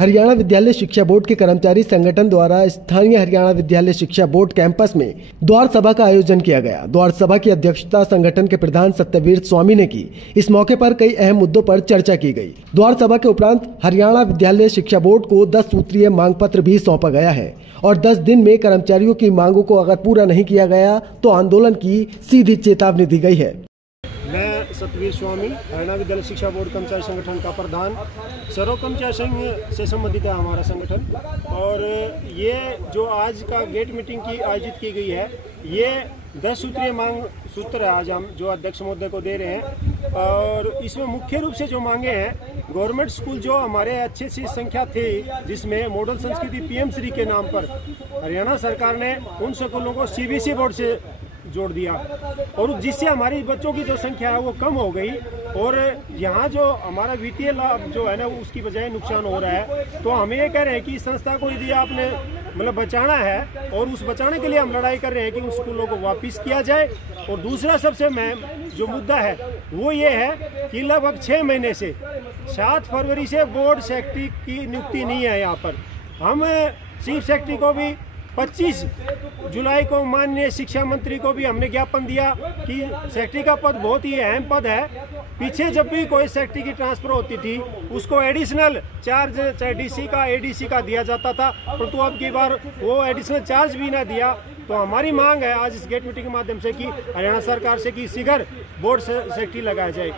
हरियाणा विद्यालय शिक्षा बोर्ड के कर्मचारी संगठन द्वारा स्थानीय हरियाणा विद्यालय शिक्षा बोर्ड कैंपस में द्वार सभा का आयोजन किया गया। द्वार सभा की अध्यक्षता संगठन के प्रधान सत्यवीर स्वामी ने की। इस मौके पर कई अहम मुद्दों पर चर्चा की गई। द्वार सभा के उपरांत हरियाणा विद्यालय शिक्षा बोर्ड को 10 सूत्रीय मांग पत्र भी सौंपा गया है और 10 दिन में कर्मचारियों की मांगों को अगर पूरा नहीं किया गया तो आंदोलन की सीधी चेतावनी दी गई है। मैं सत्यवीर स्वामी, हरियाणा विद्यालय शिक्षा बोर्ड कर्मचारी संगठन का प्रधान। सर्व कर्मचारी संघ से संबंधित है हमारा संगठन। और ये जो आज का गेट मीटिंग की आयोजित की गई है, ये 10 सूत्रीय मांग सूत्र है आज हम जो अध्यक्ष महोदय को दे रहे हैं। और इसमें मुख्य रूप से जो मांगे हैं, गवर्नमेंट स्कूल जो हमारे अच्छी सी संख्या थी, जिसमें मॉडल संस्कृति पीएम श्री के नाम पर हरियाणा सरकार ने उन स्कूलों को सीबीएसई बोर्ड से जोड़ दिया और जिससे हमारी बच्चों की जो संख्या है वो कम हो गई। और यहाँ जो हमारा वित्तीय लाभ जो है ना, उसकी बजाय नुकसान हो रहा है। तो हम ये कह रहे हैं कि इस संस्था को यदि आपने बचाना है और उस बचाने के लिए हम लड़ाई कर रहे हैं कि उन स्कूलों को वापस किया जाए। और दूसरा सबसे जो मुद्दा है वो ये है कि लगभग 6 महीने से 7 फरवरी से बोर्ड सेक्रेटरी की नियुक्ति नहीं है। यहाँ पर हम चीफ सेक्रेटरी को भी 25 जुलाई को माननीय शिक्षा मंत्री को भी हमने ज्ञापन दिया कि सेक्रेटरी का पद बहुत ही अहम पद है। पीछे जब भी कोई सेक्रेटरी की ट्रांसफर होती थी उसको एडिशनल चार्ज चाहे डीसी का एडीसी का दिया जाता था, परंतु अब की बार वो एडिशनल चार्ज भी ना दिया। तो हमारी मांग है आज इस गेट मीटिंग के माध्यम से कि हरियाणा सरकार से कि शीघ्र बोर्ड सेक्रेटरी लगाया जाए।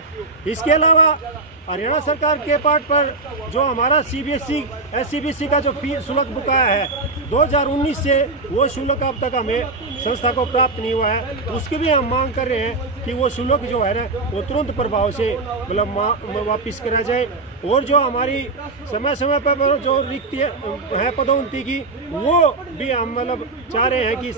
इसके अलावा हरियाणा सरकार के पार्ट पर जो हमारा सीबीएसई एससीबीएसई का जो फी शुल्क बकाया है 2019 से, वो शुल्क अब तक हमें संस्था को प्राप्त नहीं हुआ है। उसकी भी हम मांग कर रहे हैं कि वो शुल्क जो है ना वो तुरंत प्रभाव से वापस करा जाए। और जो हमारी समय समय पर जो रिक्त है पदोन्नति की, वो भी हम चाह रहे हैं कि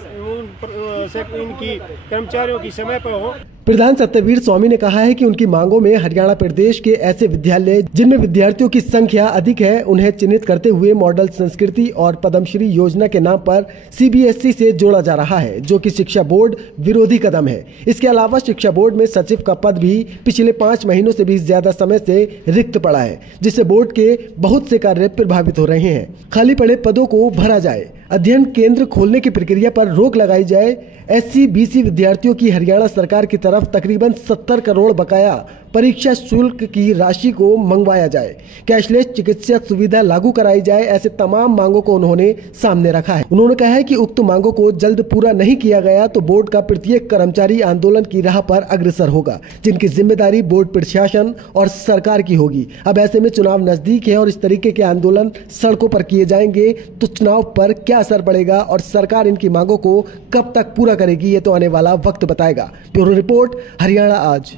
इनकी कर्मचारियों की समय पर हो। प्रधान सत्यवीर स्वामी ने कहा है कि उनकी मांगों में हरियाणा प्रदेश के ऐसे विद्यालय जिनमें विद्यार्थियों की संख्या अधिक है उन्हें चिन्हित करते हुए मॉडल संस्कृति और पद्मश्री योजना के नाम पर सीबीएसई से जोड़ा जा रहा है, जो कि शिक्षा बोर्ड विरोधी कदम है। इसके अलावा शिक्षा बोर्ड में सचिव का पद भी पिछले 5 महीनों से भी ज्यादा समय से रिक्त पड़ा है, जिससे बोर्ड के बहुत से कार्य प्रभावित हो रहे हैं। खाली पड़े पदों को भरा जाए, अध्ययन केंद्र खोलने की प्रक्रिया पर रोक लगाई जाए। एससी-बीसी विद्यार्थियों की हरियाणा सरकार की तरफ तकरीबन 70 करोड़ बकाया परीक्षा शुल्क की राशि को मंगवाया जाए। कैशलेस चिकित्सा सुविधा लागू कराई जाए। ऐसे तमाम मांगों को उन्होंने सामने रखा है। उन्होंने कहा है कि उक्त मांगों को जल्द पूरा नहीं किया गया तो बोर्ड का प्रत्येक कर्मचारी आंदोलन की राह पर अग्रसर होगा, जिनकी जिम्मेदारी बोर्ड प्रशासन और सरकार की होगी। अब ऐसे में चुनाव नजदीक है और इस तरीके के आंदोलन सड़कों पर किए जाएंगे तो चुनाव पर क्या असर पड़ेगा और सरकार इनकी मांगों को कब तक पूरा करेगी, ये तो आने वाला वक्त बताएगा। ब्यूरो रिपोर्ट, हरियाणा आज।